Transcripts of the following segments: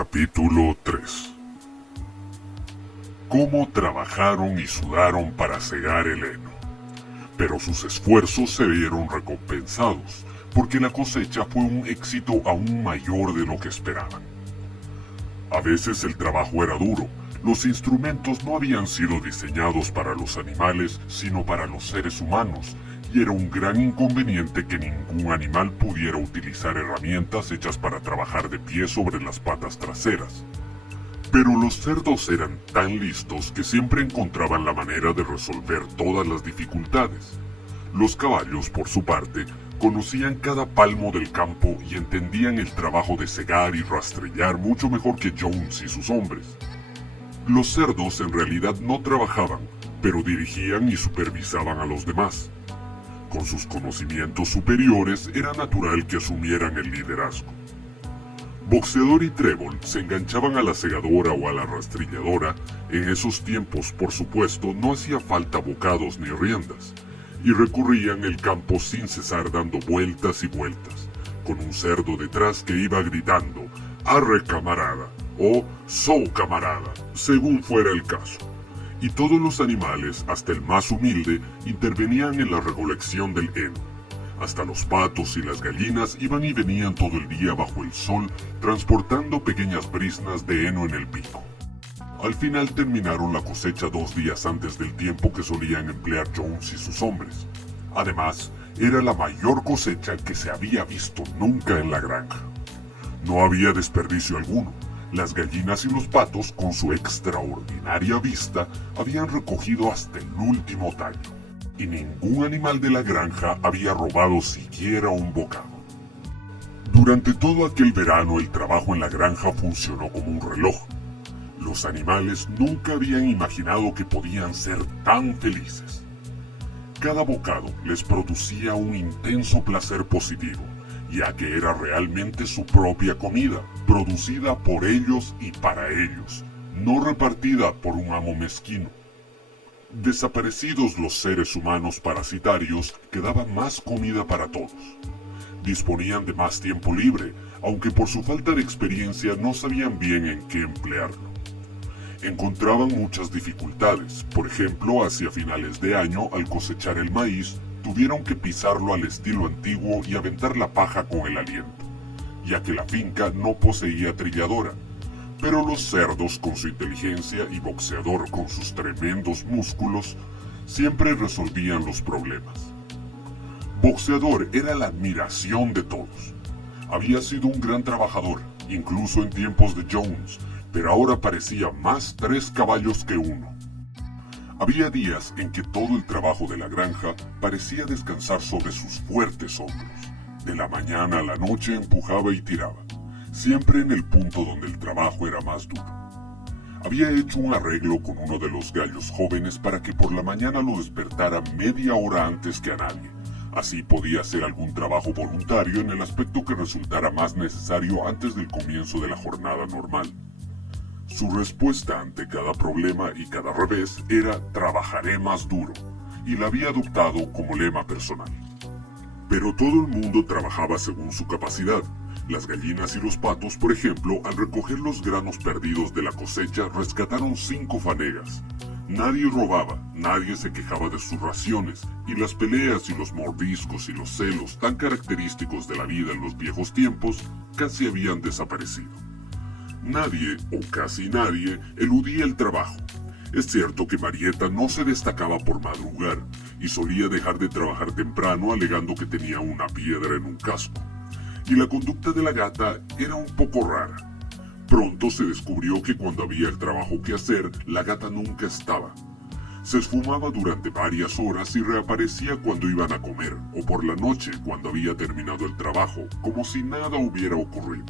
Capítulo 3. Cómo trabajaron y sudaron para segar el heno. Pero sus esfuerzos se vieron recompensados, porque la cosecha fue un éxito aún mayor de lo que esperaban. A veces el trabajo era duro. Los instrumentos no habían sido diseñados para los animales, sino para los seres humanos, y era un gran inconveniente que ningún animal pudiera utilizar herramientas hechas para trabajar de pie sobre las patas traseras. Pero los cerdos eran tan listos que siempre encontraban la manera de resolver todas las dificultades. Los caballos, por su parte, conocían cada palmo del campo y entendían el trabajo de segar y rastrellar mucho mejor que Jones y sus hombres. Los cerdos en realidad no trabajaban, pero dirigían y supervisaban a los demás. Con sus conocimientos superiores era natural que asumieran el liderazgo. Boxeador y Trébol se enganchaban a la segadora o a la rastrilladora. En esos tiempos, por supuesto, no hacía falta bocados ni riendas, y recorrían el campo sin cesar dando vueltas y vueltas, con un cerdo detrás que iba gritando «Arre, camarada» o «So, camarada», según fuera el caso. Y todos los animales, hasta el más humilde, intervenían en la recolección del heno. Hasta los patos y las gallinas iban y venían todo el día bajo el sol, transportando pequeñas briznas de heno en el pico. Al final terminaron la cosecha 2 días antes del tiempo que solían emplear Jones y sus hombres. Además, era la mayor cosecha que se había visto nunca en la granja. No había desperdicio alguno. Las gallinas y los patos, con su extraordinaria vista, habían recogido hasta el último tallo, y ningún animal de la granja había robado siquiera un bocado. Durante todo aquel verano el trabajo en la granja funcionó como un reloj. Los animales nunca habían imaginado que podían ser tan felices. Cada bocado les producía un intenso placer positivo, ya que era realmente su propia comida, producida por ellos y para ellos, no repartida por un amo mezquino. Desaparecidos los seres humanos parasitarios, quedaba más comida para todos. Disponían de más tiempo libre, aunque por su falta de experiencia no sabían bien en qué emplearlo. Encontraban muchas dificultades. Por ejemplo, hacia finales de año, al cosechar el maíz, tuvieron que pisarlo al estilo antiguo y aventar la paja con el aliento, ya que la finca no poseía trilladora. Pero los cerdos, con su inteligencia, y Boxeador, con sus tremendos músculos, siempre resolvían los problemas. Boxeador era la admiración de todos. Había sido un gran trabajador, incluso en tiempos de Jones, pero ahora parecía más 3 caballos que 1. Había días en que todo el trabajo de la granja parecía descansar sobre sus fuertes hombros. De la mañana a la noche empujaba y tiraba, siempre en el punto donde el trabajo era más duro. Había hecho un arreglo con uno de los gallos jóvenes para que por la mañana lo despertara media hora antes que a nadie. Así podía hacer algún trabajo voluntario en el aspecto que resultara más necesario antes del comienzo de la jornada normal. Su respuesta ante cada problema y cada revés era «trabajaré más duro», y la había adoptado como lema personal. Pero todo el mundo trabajaba según su capacidad. Las gallinas y los patos, por ejemplo, al recoger los granos perdidos de la cosecha, rescataron 5 fanegas. Nadie robaba, nadie se quejaba de sus raciones, y las peleas y los mordiscos y los celos tan característicos de la vida en los viejos tiempos casi habían desaparecido. Nadie, o casi nadie, eludía el trabajo. Es cierto que Marieta no se destacaba por madrugar y solía dejar de trabajar temprano alegando que tenía una piedra en un casco. Y la conducta de la gata era un poco rara. Pronto se descubrió que cuando había el trabajo que hacer, la gata nunca estaba. Se esfumaba durante varias horas y reaparecía cuando iban a comer, o por la noche cuando había terminado el trabajo, como si nada hubiera ocurrido.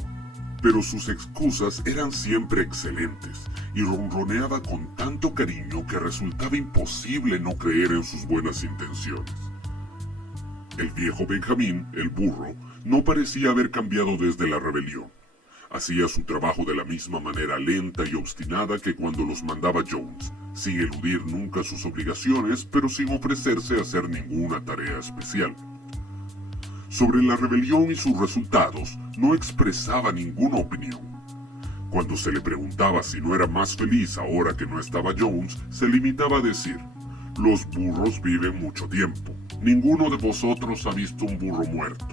Pero sus excusas eran siempre excelentes, y ronroneaba con tanto cariño que resultaba imposible no creer en sus buenas intenciones. El viejo Benjamín, el burro, no parecía haber cambiado desde la rebelión. Hacía su trabajo de la misma manera lenta y obstinada que cuando los mandaba Jones, sin eludir nunca sus obligaciones, pero sin ofrecerse a hacer ninguna tarea especial. Sobre la rebelión y sus resultados no expresaba ninguna opinión. Cuando se le preguntaba si no era más feliz ahora que no estaba Jones, se limitaba a decir: los burros viven mucho tiempo. Ninguno de vosotros ha visto un burro muerto.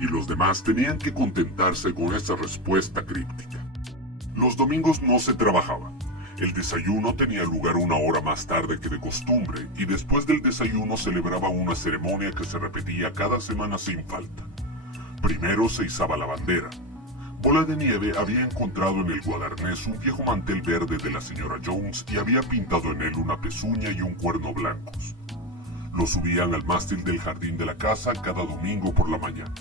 Y los demás tenían que contentarse con esa respuesta críptica. Los domingos no se trabajaba. El desayuno tenía lugar una hora más tarde que de costumbre, y después del desayuno celebraba una ceremonia que se repetía cada semana sin falta. Primero se izaba la bandera. Bola de Nieve había encontrado en el guadarnés un viejo mantel verde de la señora Jones y había pintado en él una pezuña y un cuerno blancos. Lo subían al mástil del jardín de la casa cada domingo por la mañana.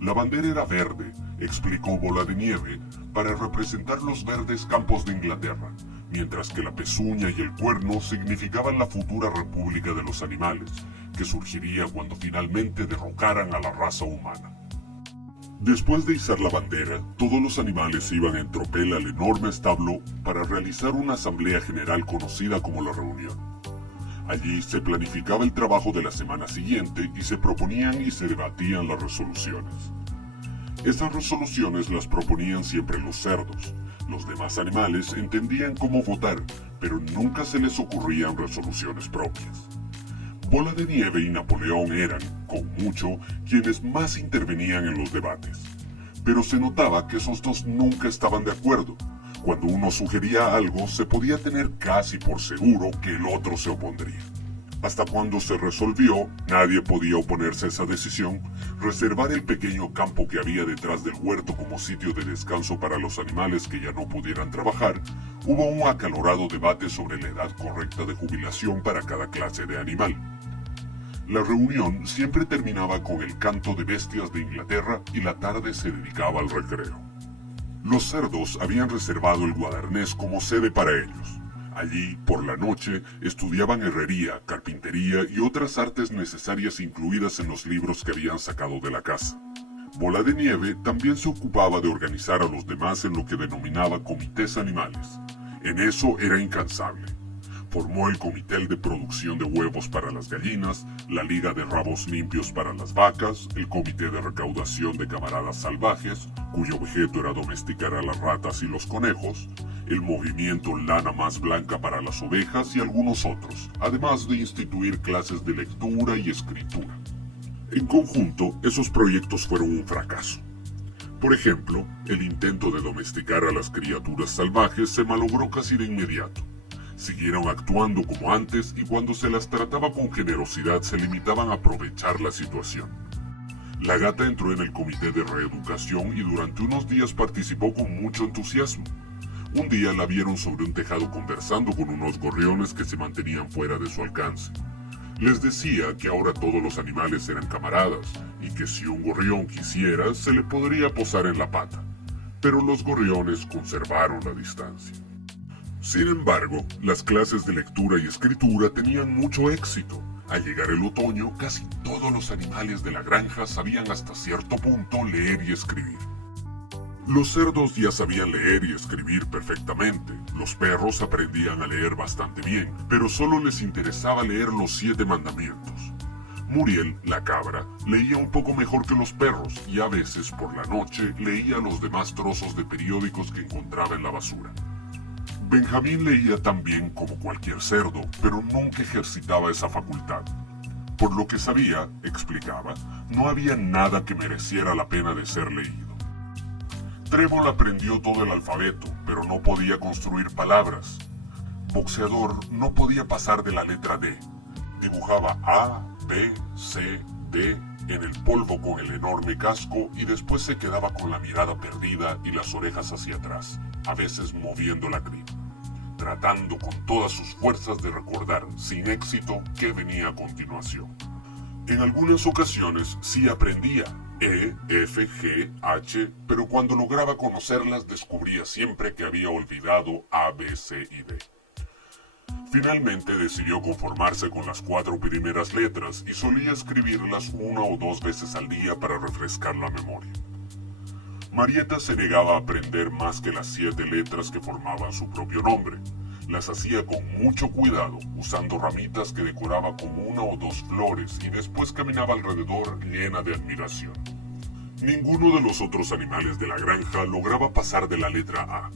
La bandera era verde, explicó Bola de Nieve, para representar los verdes campos de Inglaterra, mientras que la pezuña y el cuerno significaban la futura república de los animales, que surgiría cuando finalmente derrocaran a la raza humana. Después de izar la bandera, todos los animales iban en tropel al enorme establo para realizar una asamblea general conocida como la reunión. Allí se planificaba el trabajo de la semana siguiente y se proponían y se debatían las resoluciones. Esas resoluciones las proponían siempre los cerdos. Los demás animales entendían cómo votar, pero nunca se les ocurrían resoluciones propias. Bola de Nieve y Napoleón eran, con mucho, quienes más intervenían en los debates. Pero se notaba que esos dos nunca estaban de acuerdo. Cuando uno sugería algo, se podía tener casi por seguro que el otro se opondría. Hasta cuando se resolvió, nadie podía oponerse a esa decisión, reservar el pequeño campo que había detrás del huerto como sitio de descanso para los animales que ya no pudieran trabajar. Hubo un acalorado debate sobre la edad correcta de jubilación para cada clase de animal. La reunión siempre terminaba con el canto de bestias de Inglaterra y la tarde se dedicaba al recreo. Los cerdos habían reservado el guadarnés como sede para ellos. Allí, por la noche, estudiaban herrería, carpintería y otras artes necesarias incluidas en los libros que habían sacado de la casa. Bola de Nieve también se ocupaba de organizar a los demás en lo que denominaba comités animales. En eso era incansable. Formó el Comité de Producción de Huevos para las gallinas, la Liga de Rabos Limpios para las vacas, el Comité de Recaudación de Camaradas Salvajes, cuyo objeto era domesticar a las ratas y los conejos, el Movimiento Lana Más Blanca para las ovejas y algunos otros, además de instituir clases de lectura y escritura. En conjunto, esos proyectos fueron un fracaso. Por ejemplo, el intento de domesticar a las criaturas salvajes se malogró casi de inmediato. Siguieron actuando como antes y cuando se las trataba con generosidad se limitaban a aprovechar la situación. La gata entró en el comité de reeducación y durante unos días participó con mucho entusiasmo. Un día la vieron sobre un tejado conversando con unos gorriones que se mantenían fuera de su alcance. Les decía que ahora todos los animales eran camaradas y que si un gorrión quisiera se le podría posar en la pata. Pero los gorriones conservaron la distancia. Sin embargo, las clases de lectura y escritura tenían mucho éxito. Al llegar el otoño, casi todos los animales de la granja sabían hasta cierto punto leer y escribir. Los cerdos ya sabían leer y escribir perfectamente. Los perros aprendían a leer bastante bien, pero solo les interesaba leer los 7 mandamientos. Muriel, la cabra, leía un poco mejor que los perros y a veces por la noche leía los demás trozos de periódicos que encontraba en la basura. Benjamín leía tan bien como cualquier cerdo, pero nunca ejercitaba esa facultad. Por lo que sabía, explicaba, no había nada que mereciera la pena de ser leído. Trébol aprendió todo el alfabeto, pero no podía construir palabras. Boxeador no podía pasar de la letra D. Dibujaba A, B, C, D en el polvo con el enorme casco y después se quedaba con la mirada perdida y las orejas hacia atrás, a veces moviendo la crin, tratando con todas sus fuerzas de recordar, sin éxito, qué venía a continuación. En algunas ocasiones sí aprendía E, F, G, H, pero cuando lograba conocerlas descubría siempre que había olvidado A, B, C y D. Finalmente decidió conformarse con las 4 primeras letras y solía escribirlas 1 o 2 veces al día para refrescar la memoria. Marieta se negaba a aprender más que las 7 letras que formaban su propio nombre. Las hacía con mucho cuidado, usando ramitas que decoraba con 1 o 2 flores y después caminaba alrededor llena de admiración. Ninguno de los otros animales de la granja lograba pasar de la letra A.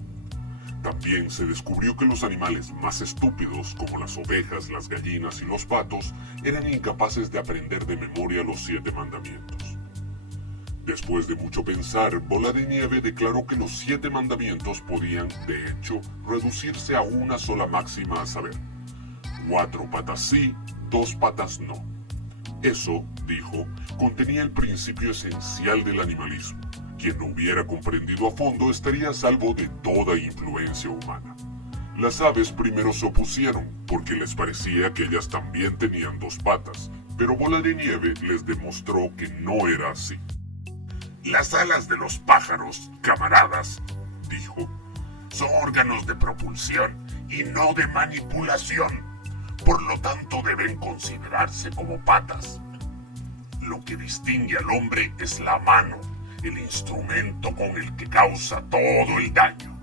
También se descubrió que los animales más estúpidos, como las ovejas, las gallinas y los patos, eran incapaces de aprender de memoria los 7 mandamientos. Después de mucho pensar, Bola de Nieve declaró que los 7 mandamientos podían, de hecho, reducirse a una sola máxima, a saber: 4 patas sí, 2 patas no. Eso, dijo, contenía el principio esencial del animalismo. Quien lo hubiera comprendido a fondo estaría a salvo de toda influencia humana. Las aves primero se opusieron, porque les parecía que ellas también tenían 2 patas, pero Bola de Nieve les demostró que no era así. Las alas de los pájaros, camaradas, dijo, son órganos de propulsión y no de manipulación. Por lo tanto, deben considerarse como patas. Lo que distingue al hombre es la mano, el instrumento con el que causa todo el daño.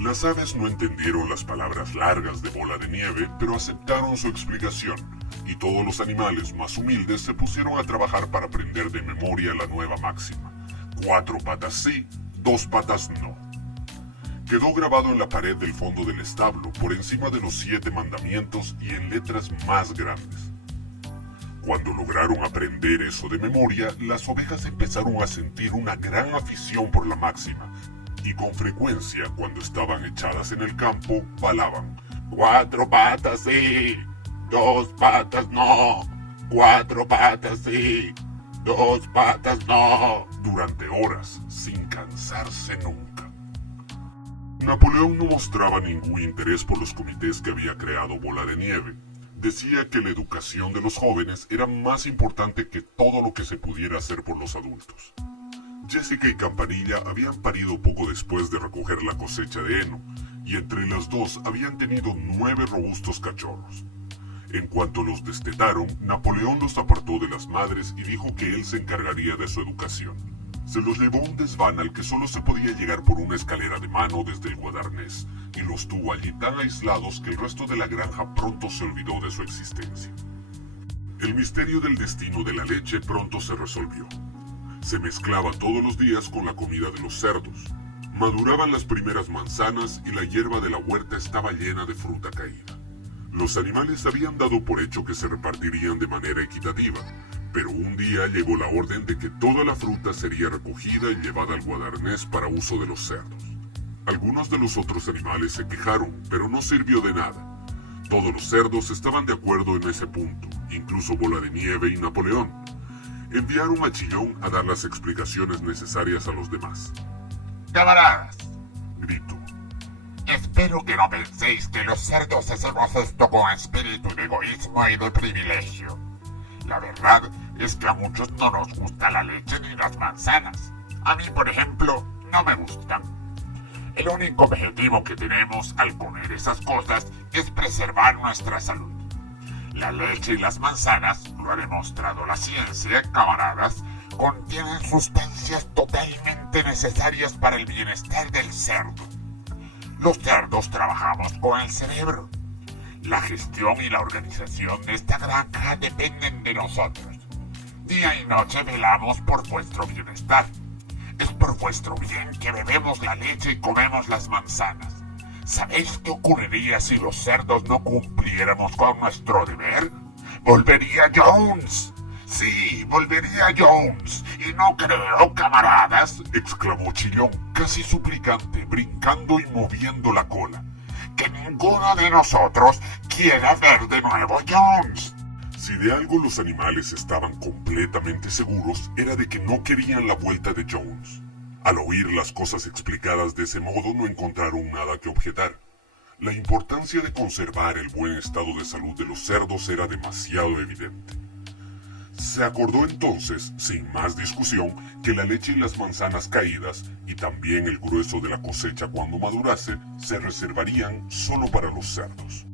Las aves no entendieron las palabras largas de Bola de Nieve, pero aceptaron su explicación, y todos los animales más humildes se pusieron a trabajar para aprender de memoria la nueva máxima: 4 patas sí, 2 patas no. Quedó grabado en la pared del fondo del establo, por encima de los 7 mandamientos y en letras más grandes. Cuando lograron aprender eso de memoria, las ovejas empezaron a sentir una gran afición por la máxima, y con frecuencia, cuando estaban echadas en el campo, balaban: 4 patas sí, 2 patas no, 4 patas sí, 2 patas no, durante horas, sin cansarse nunca. Napoleón no mostraba ningún interés por los comités que había creado Bola de Nieve. Decía que la educación de los jóvenes era más importante que todo lo que se pudiera hacer por los adultos. Jessica y Campanilla habían parido poco después de recoger la cosecha de heno, y entre las dos habían tenido 9 robustos cachorros. En cuanto los destetaron, Napoleón los apartó de las madres y dijo que él se encargaría de su educación. Se los llevó a un desván al que solo se podía llegar por una escalera de mano desde el Guadarnés, y los tuvo allí tan aislados que el resto de la granja pronto se olvidó de su existencia. El misterio del destino de la leche pronto se resolvió. Se mezclaba todos los días con la comida de los cerdos. Maduraban las primeras manzanas y la hierba de la huerta estaba llena de fruta caída. Los animales habían dado por hecho que se repartirían de manera equitativa, pero un día llegó la orden de que toda la fruta sería recogida y llevada al Guadarnés para uso de los cerdos. Algunos de los otros animales se quejaron, pero no sirvió de nada. Todos los cerdos estaban de acuerdo en ese punto, incluso Bola de Nieve y Napoleón. Enviaron a Chillón a dar las explicaciones necesarias a los demás. Camaradas, Gritó. espero que no penséis que los cerdos hacemos esto con espíritu de egoísmo y de privilegio. La verdad es que a muchos no nos gusta la leche ni las manzanas. A mí, por ejemplo, no me gustan. El único objetivo que tenemos al comer esas cosas es preservar nuestra salud. La leche y las manzanas, lo ha demostrado la ciencia, camaradas, contienen sustancias totalmente necesarias para el bienestar del cerdo. Los cerdos trabajamos con el cerebro. La gestión y la organización de esta granja dependen de nosotros. Día y noche velamos por vuestro bienestar. Es por vuestro bien que bebemos la leche y comemos las manzanas. ¿Sabéis qué ocurriría si los cerdos no cumpliéramos con nuestro deber? ¡Volvería Jones! ¡Sí, volvería Jones! Y no creo, camaradas, exclamó Chillón, casi suplicante, brincando y moviendo la cola, que ninguno de nosotros quiera ver de nuevo Jones. Si de algo los animales estaban completamente seguros, era de que no querían la vuelta de Jones. Al oír las cosas explicadas de ese modo, no encontraron nada que objetar. La importancia de conservar el buen estado de salud de los cerdos era demasiado evidente. Se acordó entonces, sin más discusión, que la leche y las manzanas caídas, y también el grueso de la cosecha cuando madurase, se reservarían solo para los cerdos.